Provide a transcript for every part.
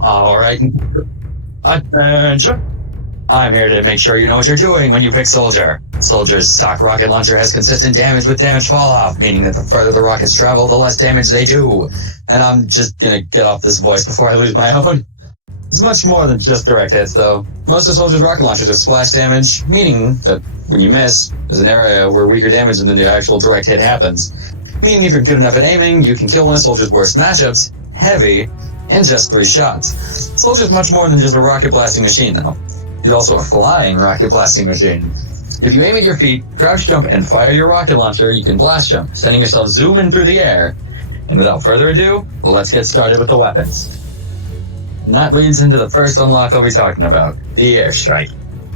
Alright. Attention! I'm here to make sure you know what you're doing when you pick Soldier. Soldier's stock rocket launcher has consistent damage with damage fall-off, meaning that the further the rockets travel, the less damage they do. And I'm just gonna get off this voice before I lose my own. It's much more than just direct hits, though. Most of Soldier's rocket launchers have splash damage, meaning that when you miss, there's an area where weaker damage than the actual direct hit happens. Meaning if you're good enough at aiming, you can kill one of Soldier's worst matchups, Heavy, in just 3 shots. Soldier's much more than just a rocket blasting machine, though. He's also a flying rocket blasting machine. If you aim at your feet, crouch jump, and fire your rocket launcher, you can blast jump, sending yourself zooming through the air. And without further ado, let's get started with the weapons. And that leads into the first unlock I'll be talking about, the Airstrike.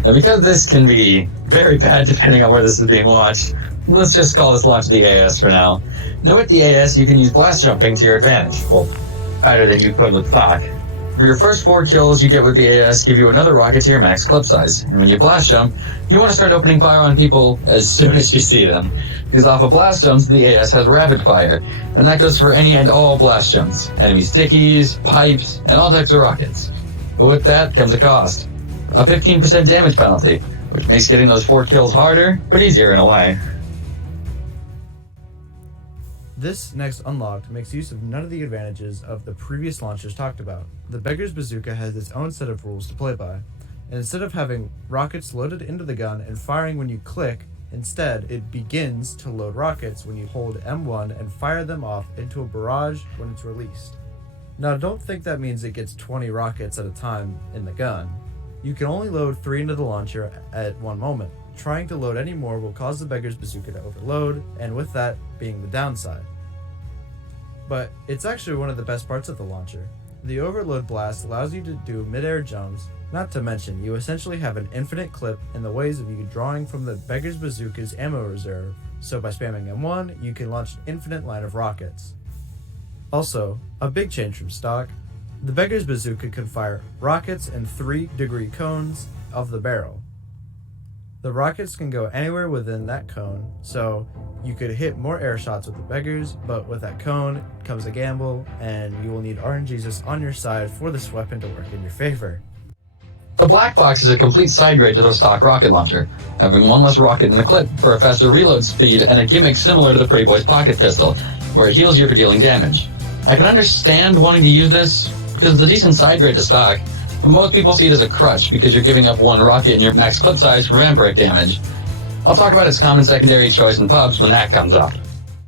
Now because this can be very bad depending on where this is being launched, let's just call this launch the AS for now. Now with the AS, you can use blast jumping to your advantage. Well, better than you could with stock. For your first 4 kills you get with the AS give you another rocket to your max clip size. And when you blast jump, you want to start opening fire on people as soon as you see them. Because off of blast jumps, the AS has rapid fire. And that goes for any and all blast jumps. Enemy stickies, pipes, and all types of rockets. But with that comes a cost. A 15% damage penalty, which makes getting those 4 kills harder, but easier in a way. This next unlock makes use of none of the advantages of the previous launchers talked about. The Beggar's Bazooka has its own set of rules to play by, and instead of having rockets loaded into the gun and firing when you click, instead it begins to load rockets when you hold M1 and fire them off into a barrage when it's released. Now don't think that means it gets 20 rockets at a time in the gun. You can only load 3 into the launcher at one moment. Trying to load any more will cause the Beggar's Bazooka to overload, and with that being the downside. But it's actually one of the best parts of the launcher. The overload blast allows you to do mid-air jumps, not to mention you essentially have an infinite clip in the ways of you drawing from the Beggar's Bazooka's ammo reserve, so by spamming M1, you can launch an infinite line of rockets. Also, a big change from stock, the Beggar's Bazooka can fire rockets in 3-degree cones of the barrel. The rockets can go anywhere within that cone, so you could hit more air shots with the Beggars, but with that cone comes a gamble, and you will need RNGesus on your side for this weapon to work in your favor. The black box is a complete side grade to the stock rocket launcher, having 1 less rocket in the clip for a faster reload speed and a gimmick similar to the Pretty Boy's pocket pistol, where it heals you for dealing damage. I can understand wanting to use this, because it's a decent side grade to stock, but most people see it as a crutch because you're giving up 1 rocket in your max clip size for vampiric damage. I'll talk about its common secondary choice in pubs when that comes up.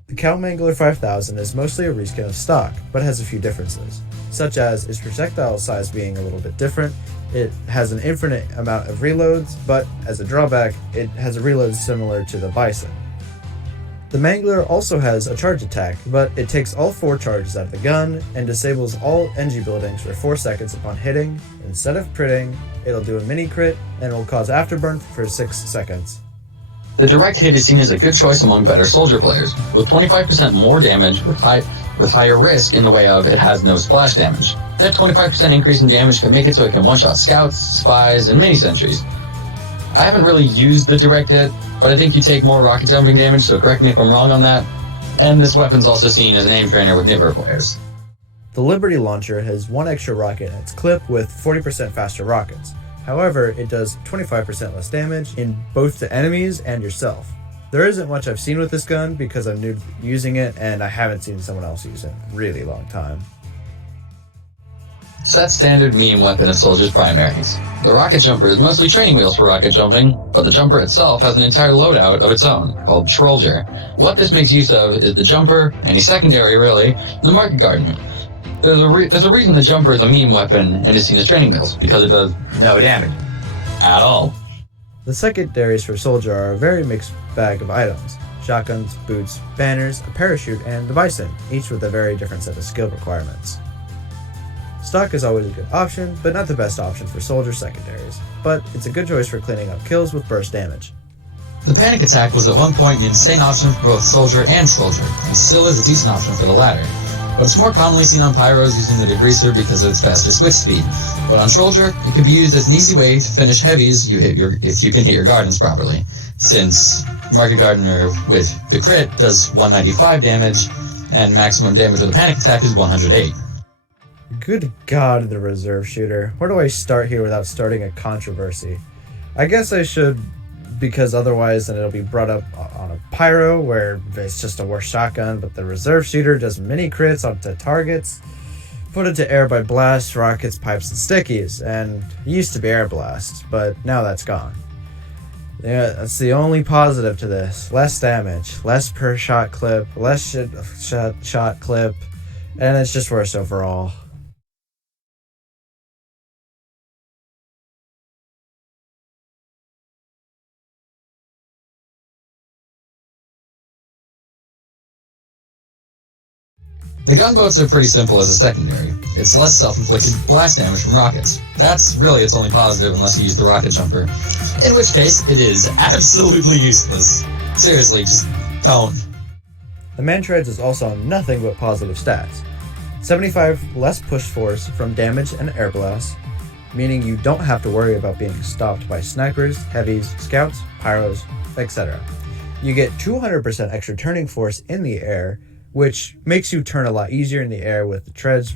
The Cowmangler 5000 is mostly a reskin of stock, but has a few differences, such as its projectile size being a little bit different. It has an infinite amount of reloads, but as a drawback, it has a reload similar to the Bison. The Mangler also has a charge attack, but it takes all 4 charges out of the gun and disables all NG buildings for 4 seconds upon hitting. Instead of critting, it'll do a mini crit and will cause afterburn for 6 seconds. The direct hit is seen as a good choice among better soldier players, with 25% more damage with higher risk in the way of it has no splash damage. That 25% increase in damage can make it so it can one-shot scouts, spies, and mini-sentries. I haven't really used the direct hit, but I think you take more rocket jumping damage, so correct me if I'm wrong on that. And this weapon's also seen as an aim trainer with newer players. The Liberty launcher has 1 extra rocket in its clip with 40% faster rockets. However, it does 25% less damage in both to enemies and yourself. There isn't much I've seen with this gun because I'm new to using it and I haven't seen someone else use it in a really long time. Set standard meme weapon of Soldier's primaries. The rocket jumper is mostly training wheels for rocket jumping, but the jumper itself has an entire loadout of its own, called Trollger. What this makes use of is the jumper, any secondary really, and the market garden. There's a reason the jumper is a meme weapon and is seen as training wheels, because it does no damage. At all. The secondaries for Soldier are a very mixed bag of items. Shotguns, boots, banners, a parachute, and the Bison, each with a very different set of skill requirements. Stock is always a good option, but not the best option for Soldier secondaries, but it's a good choice for cleaning up kills with burst damage. The panic attack was at one point an insane option for both Soldier and Soldier, and still is a decent option for the latter. But it's more commonly seen on Pyros using the Degreaser because of its faster switch speed. But on Trollger, it can be used as an easy way to finish heavies if you can hit your gardens properly. Since Market Gardener with the crit does 195 damage, and maximum damage with a panic attack is 108. Good God, the reserve shooter. Where do I start here without starting a controversy? I guess I should, because otherwise then it'll be brought up on a pyro where it's just a worse shotgun, but the reserve shooter does mini crits onto targets, put it to air by blasts, rockets, pipes, and stickies, and it used to be air blast, but now that's gone. Yeah, that's the only positive to this. Less damage, less per shot clip, less shot clip, and it's just worse overall. The gunboats are pretty simple as a secondary. It's less self-inflicted blast damage from rockets. That's really its only positive unless you use the rocket jumper. In which case, it is absolutely useless. Seriously, just don't. The man-treads is also nothing but positive stats. 75 less push force from damage and air blast, meaning you don't have to worry about being stopped by snipers, heavies, scouts, pyros, etc. You get 200% extra turning force in the air, which makes you turn a lot easier in the air with the treads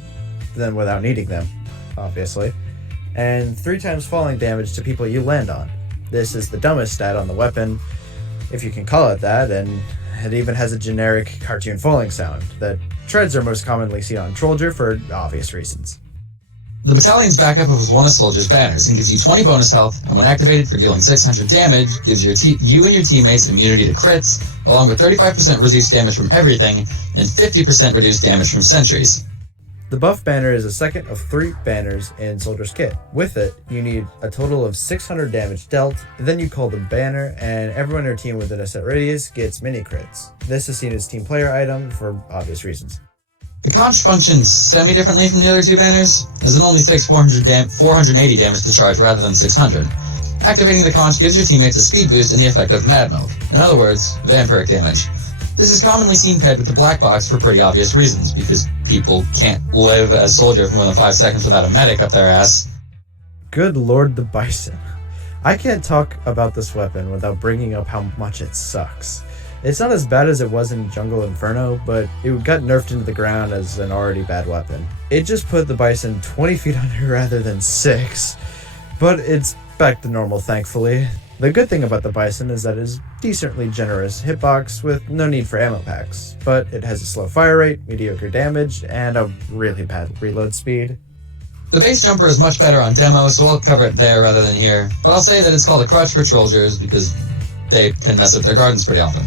than without needing them, obviously. And 3 times falling damage to people you land on. This is the dumbest stat on the weapon, if you can call it that, and it even has a generic cartoon falling sound. The treads are most commonly seen on Trolldier for obvious reasons. The battalion's backup was one of Soldier's banners and gives you 20 bonus health, and when activated for dealing 600 damage, gives you and your teammates immunity to crits, along with 35% reduced damage from everything, and 50% reduced damage from sentries. The buff banner is the second of 3 banners in Soldier's kit. With it, you need a total of 600 damage dealt, then you call the banner, and everyone in your team within a set radius gets mini crits. This is seen as team player item for obvious reasons. The conch functions semi-differently from the other 2 banners, as it only takes 480 damage to charge rather than 600. Activating the conch gives your teammates a speed boost in the effect of Mad Mode. In other words, vampiric damage. This is commonly seen paired with the black box for pretty obvious reasons, because people can't live as Soldier for more than 5 seconds without a medic up their ass. Good lord, the Bison. I can't talk about this weapon without bringing up how much it sucks. It's not as bad as it was in Jungle Inferno, but it got nerfed into the ground as an already bad weapon. It just put the Bison 20 feet under rather than 6, but it's back to normal thankfully. The good thing about the Bison is that it is decently generous hitbox with no need for ammo packs, but it has a slow fire rate, mediocre damage, and a really bad reload speed. The base jumper is much better on demo, so I'll cover it there rather than here, but I'll say that it's called a crutch for Trolldiers because they can mess up their gardens pretty often.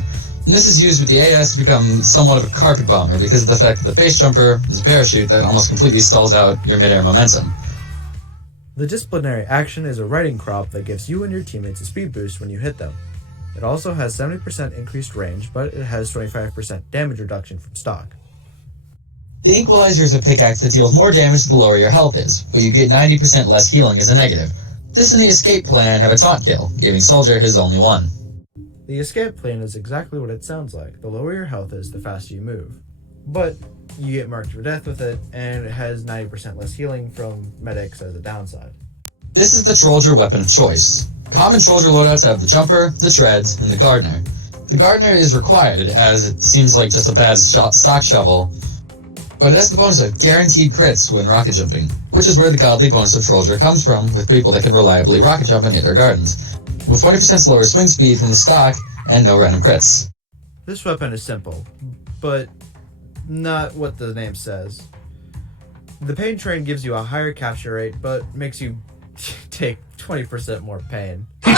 And this is used with the AS to become somewhat of a carpet bomber because of the fact that the base jumper is a parachute that almost completely stalls out your mid-air momentum. The disciplinary action is a riding crop that gives you and your teammates a speed boost when you hit them. It also has 70% increased range, but it has 25% damage reduction from stock. The Equalizer is a pickaxe that deals more damage the lower your health is, but you get 90% less healing as a negative. This and the escape plan have a taunt kill, giving Soldier his only one. The escape plan is exactly what it sounds like. The lower your health is, the faster you move. But you get marked for death with it, and it has 90% less healing from medics as a downside. This is the Trolldier weapon of choice. Common Trolldier loadouts have the jumper, the treads, and the gardener. The gardener is required, as it seems like just a bad stock shovel, but it has the bonus of guaranteed crits when rocket jumping, which is where the godly bonus of Trolldier comes from, with people that can reliably rocket jump and hit their gardens, with 20% slower swing speed from the stock, and no random crits. This weapon is simple, but not what the name says. The pain train gives you a higher capture rate, but makes you take 20% more pain. Well,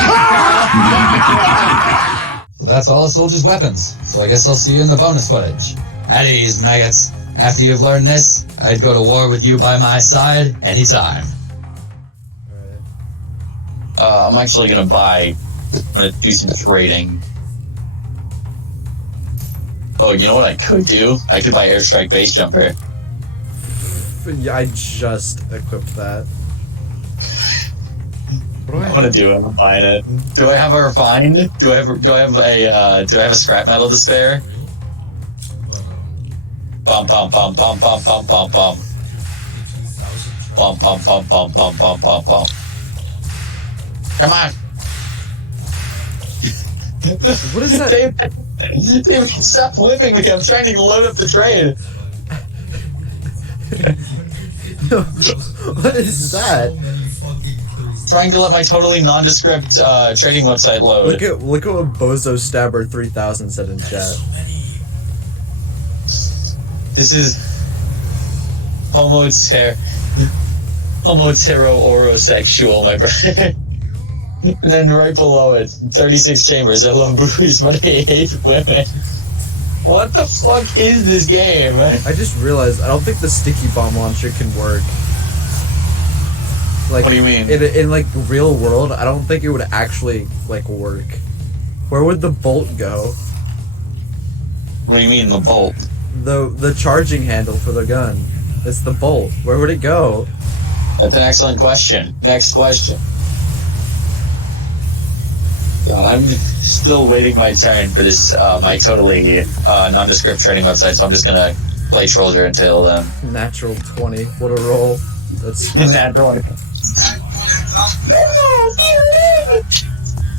that's all a soldier's weapons, so I guess I'll see you in the bonus footage. At ease, maggots. After you've learned this, I'd go to war with you by my side anytime. I'm actually gonna do some trading. Oh, you know what I could do? I could buy Airstrike base jumper. Yeah, I just equipped that. I'm gonna do it. I'm buying it. Do I have a refined? Do I have a scrap metal to spare? Bum bum bum bum bum bum bum bum. Bum bum bum bum bum bum bum bum. Come on. What is that? David, stop whipping me. I'm trying to load up the train. What is that? Trying to let my totally nondescript trading website load. Look at what Bozo Stabber 3000 said in chat. This is homoterosexual, my brother. And then right below it, 36 chambers. I love boobies, but I hate women. What the fuck is this game? I just realized I don't think the sticky bomb launcher can work. Like, What do you mean? In like real world, I don't think it would actually like work. Where would the bolt go? What do you mean, the bolt? The charging handle for the gun. It's the bolt. Where would it go? That's an excellent question. Next question. God, I'm still waiting my turn for this, my totally nondescript trading website, so I'm just gonna play Trollzer until then. Natural 20. What a roll. That's Natural.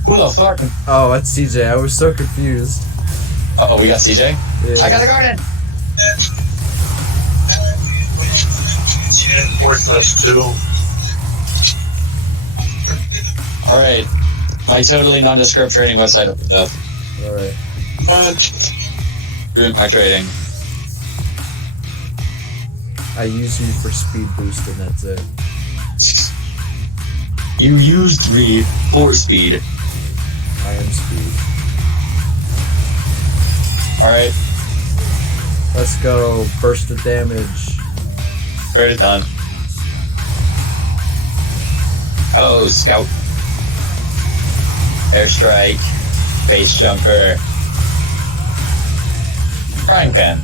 Who the fuck? Oh, that's CJ. I was so confused. Uh-oh, we got CJ? Yeah. I got the garden! 4/2. Alright. My totally nondescript trading website opened up. Alright. Doing my trading. I use you for speed boost and that's it. You used me for speed. I am speed. Alright, Let's go. Burst of damage. ready done. Hello, Scout. Airstrike. Base jumper. Frying pan.